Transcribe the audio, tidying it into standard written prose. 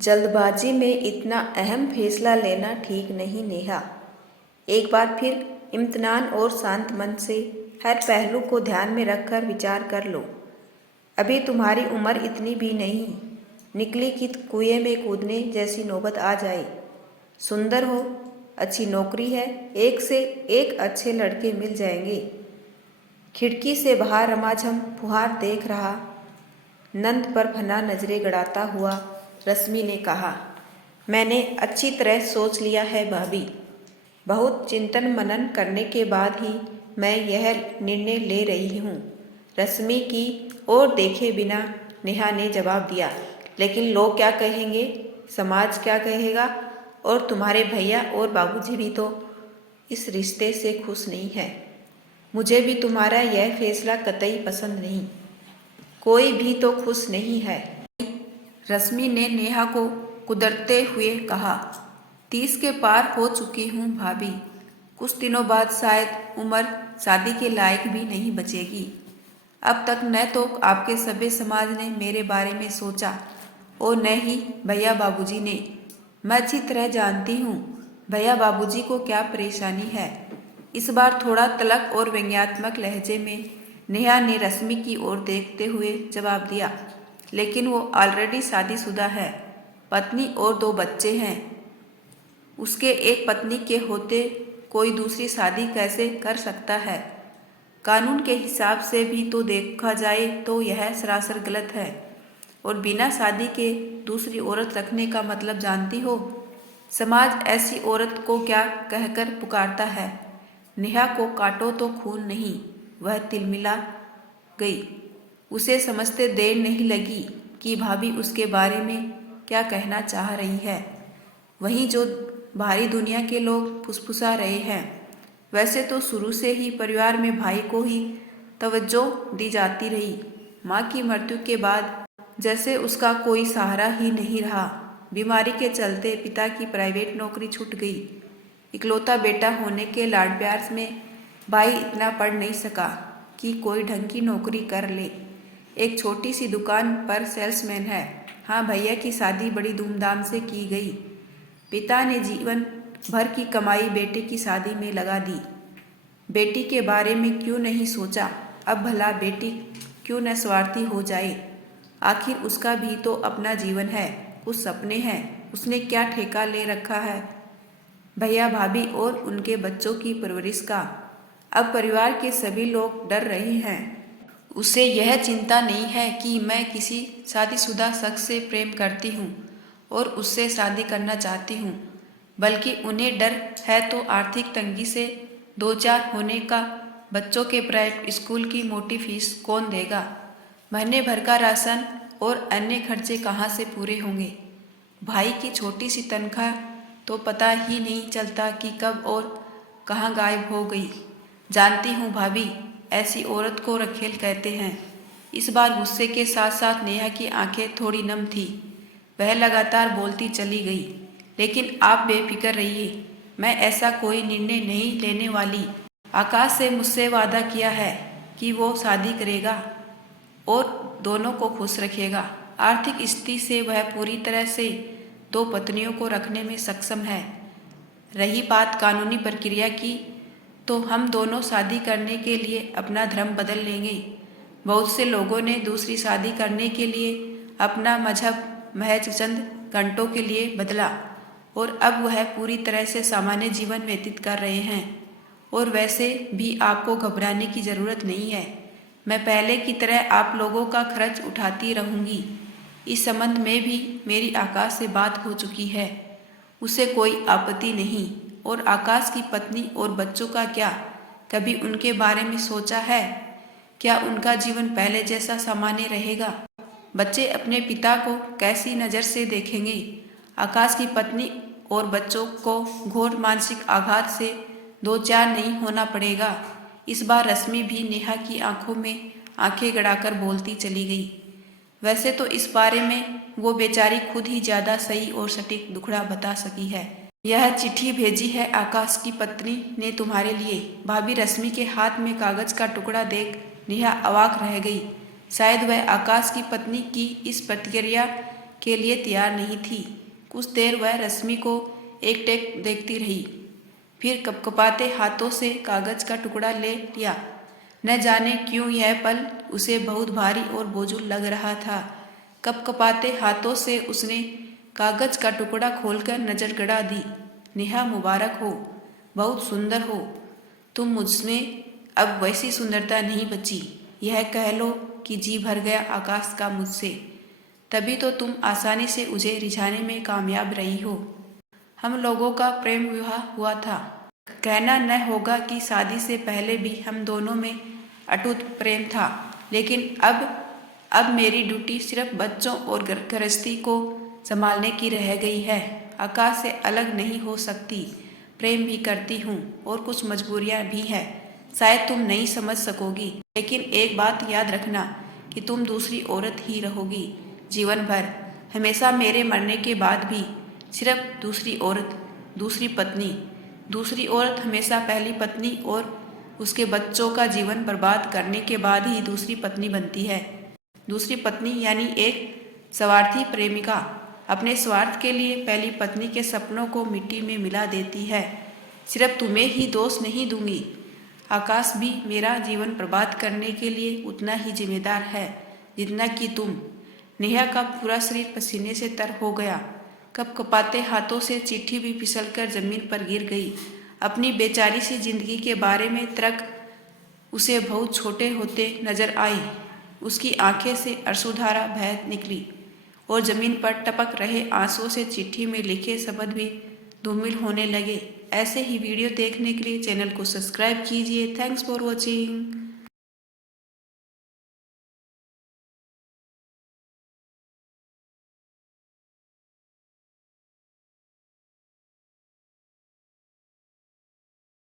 जल्दबाजी में इतना अहम फैसला लेना ठीक नहीं नेहा। एक बार फिर इम्तिनान और शांत मन से हर पहलू को ध्यान में रखकर विचार कर लो। अभी तुम्हारी उम्र इतनी भी नहीं निकली कि कुएं में कूदने जैसी नौबत आ जाए। सुंदर हो, अच्छी नौकरी है, एक से एक अच्छे लड़के मिल जाएंगे। खिड़की से बाहर रमाझम फुहार देख रहा नंद पर फना नजरें गड़ाता हुआ रश्मि ने कहा, मैंने अच्छी तरह सोच लिया है भाभी। बहुत चिंतन मनन करने के बाद ही मैं यह निर्णय ले रही हूँ। रश्मि की ओर देखे बिना नेहा ने जवाब दिया, लेकिन लोग क्या कहेंगे, समाज क्या कहेगा, और तुम्हारे भैया और बाबूजी भी तो इस रिश्ते से खुश नहीं है। मुझे भी तुम्हारा यह फैसला कतई पसंद नहीं। कोई भी तो खुश नहीं है। रश्मि ने नेहा को कुदरते हुए कहा, 30 के पार हो चुकी हूँ भाभी। कुछ दिनों बाद शायद उम्र शादी के लायक भी नहीं बचेगी। अब तक न तो आपके सभ्य समाज ने मेरे बारे में सोचा और न ही भैया बाबूजी ने। मैं अच्छी तरह जानती हूँ भैया बाबूजी को क्या परेशानी है। इस बार थोड़ा तल्ख और व्यंग्यात्मक लहजे में नेहा ने रश्मि की ओर देखते हुए जवाब दिया, लेकिन वो ऑलरेडी शादीशुदा है, पत्नी और 2 बच्चे हैं। उसके एक पत्नी के होते कोई दूसरी शादी कैसे कर सकता है? कानून के हिसाब से भी तो देखा जाए तो यह सरासर गलत है। और बिना शादी के दूसरी औरत रखने का मतलब जानती हो? समाज ऐसी औरत को क्या कहकर पुकारता है? नेहा को काटो तो खून नहीं, वह तिलमिला गई। उसे समझते देर नहीं लगी कि भाभी उसके बारे में क्या कहना चाह रही है। वहीं जो बाहरी दुनिया के लोग फुसफुसा रहे हैं, वैसे तो शुरू से ही परिवार में भाई को ही तवज्जो दी जाती रही। माँ की मृत्यु के बाद जैसे उसका कोई सहारा ही नहीं रहा। बीमारी के चलते पिता की प्राइवेट नौकरी छूट गई। इकलौता बेटा होने के लाड प्यार में भाई इतना पढ़ नहीं सका कि कोई ढंग की नौकरी कर ले। एक छोटी सी दुकान पर सेल्समैन है। हाँ, भैया की शादी बड़ी धूमधाम से की गई। पिता ने जीवन भर की कमाई बेटे की शादी में लगा दी। बेटी के बारे में क्यों नहीं सोचा? अब भला बेटी क्यों न स्वार्थी हो जाए? आखिर उसका भी तो अपना जीवन है, कुछ सपने हैं। उसने क्या ठेका ले रखा है भैया भाभी और उनके बच्चों की परवरिश का? अब परिवार के सभी लोग डर रहे हैं। उसे यह चिंता नहीं है कि मैं किसी शादीशुदा शख्स से प्रेम करती हूँ और उससे शादी करना चाहती हूँ, बल्कि उन्हें डर है तो आर्थिक तंगी से 2-4 होने का। बच्चों के प्राइवेट स्कूल की मोटी फीस कौन देगा? महीने भर का राशन और अन्य खर्चे कहाँ से पूरे होंगे? भाई की छोटी सी तनख्वाह तो पता ही नहीं चलता कि कब और कहाँ गायब हो गई। जानती हूँ भाभी, ऐसी औरत को रखेल कहते हैं। इस बार गुस्से के साथ साथ नेहा की आंखें थोड़ी नम थी। वह लगातार बोलती चली गई, लेकिन आप बेफिक्र रहिए, मैं ऐसा कोई निर्णय नहीं लेने वाली। आकाश से मुझसे वादा किया है कि वो शादी करेगा और दोनों को खुश रखेगा। आर्थिक स्थिति से वह पूरी तरह से 2 पत्नियों को रखने में सक्षम है। रही बात कानूनी प्रक्रिया की, तो हम दोनों शादी करने के लिए अपना धर्म बदल लेंगे। बहुत से लोगों ने दूसरी शादी करने के लिए अपना मजहब महज चंद घंटों के लिए बदला और अब वह पूरी तरह से सामान्य जीवन व्यतीत कर रहे हैं। और वैसे भी आपको घबराने की ज़रूरत नहीं है। मैं पहले की तरह आप लोगों का खर्च उठाती रहूँगी। इस संबंध में भी मेरी आकाश से बात हो चुकी है, उसे कोई आपत्ति नहीं। और आकाश की पत्नी और बच्चों का क्या? कभी उनके बारे में सोचा है? क्या उनका जीवन पहले जैसा सामान्य रहेगा? बच्चे अपने पिता को कैसी नज़र से देखेंगे? आकाश की पत्नी और बच्चों को घोर मानसिक आघात से 2-4 नहीं होना पड़ेगा। इस बार रश्मि भी नेहा की आंखों में आंखें गड़ाकर बोलती चली गई। वैसे तो इस बारे में वो बेचारी खुद ही ज़्यादा सही और सटीक दुखड़ा बता सकी है। यह चिट्ठी भेजी है आकाश की पत्नी ने तुम्हारे लिए। भाभी रश्मि के हाथ में कागज का टुकड़ा देख नेहा अवाक रह गई। शायद वह आकाश की पत्नी की इस प्रतिक्रिया के लिए तैयार नहीं थी। कुछ देर वह रश्मि को एकटक देखती रही, फिर कपकपाते हाथों से कागज का टुकड़ा ले लिया। न जाने क्यों यह पल उसे बहुत भारी और बोझिल लग रहा था। कपकपाते हाथों से उसने कागज का टुकड़ा खोलकर नजर गड़ा दी। नेहा, मुबारक हो, बहुत सुंदर हो तुम। मुझमें अब वैसी सुंदरता नहीं बची। यह कह लो कि जी भर गया आकाश का मुझसे। तभी तो तुम आसानी से उसे रिझाने में कामयाब रही हो। हम लोगों का प्रेम विवाह हुआ था। कहना न होगा कि शादी से पहले भी हम दोनों में अटूट प्रेम था, लेकिन अब मेरी ड्यूटी सिर्फ बच्चों और गृहस्थी को संभालने की रह गई है। आकाश से अलग नहीं हो सकती, प्रेम भी करती हूँ और कुछ मजबूरियाँ भी हैं। शायद तुम नहीं समझ सकोगी, लेकिन एक बात याद रखना कि तुम दूसरी औरत ही रहोगी जीवन भर, हमेशा। मेरे मरने के बाद भी सिर्फ दूसरी औरत, दूसरी पत्नी। दूसरी औरत हमेशा पहली पत्नी और उसके बच्चों का जीवन बर्बाद करने के बाद ही दूसरी पत्नी बनती है। दूसरी पत्नी यानी एक स्वार्थी प्रेमिका अपने स्वार्थ के लिए पहली पत्नी के सपनों को मिट्टी में मिला देती है। सिर्फ तुम्हें ही दोष नहीं दूंगी, आकाश भी मेरा जीवन बर्बाद करने के लिए उतना ही जिम्मेदार है जितना कि तुम। नेहा का पूरा शरीर पसीने से तर हो गया। कपकपाते हाथों से चिट्ठी भी फिसलकर जमीन पर गिर गई। अपनी बेचारी सी जिंदगी के बारे में तर्क उसे बहुत छोटे होते नजर आई। उसकी आंखें से अश्रुधारा बह निकली और जमीन पर टपक रहे आंसुओं से चिट्ठी में लिखे शब्द भी धूमिल होने लगे। ऐसे ही वीडियो देखने के लिए चैनल को सब्सक्राइब कीजिए। Thanks for watching.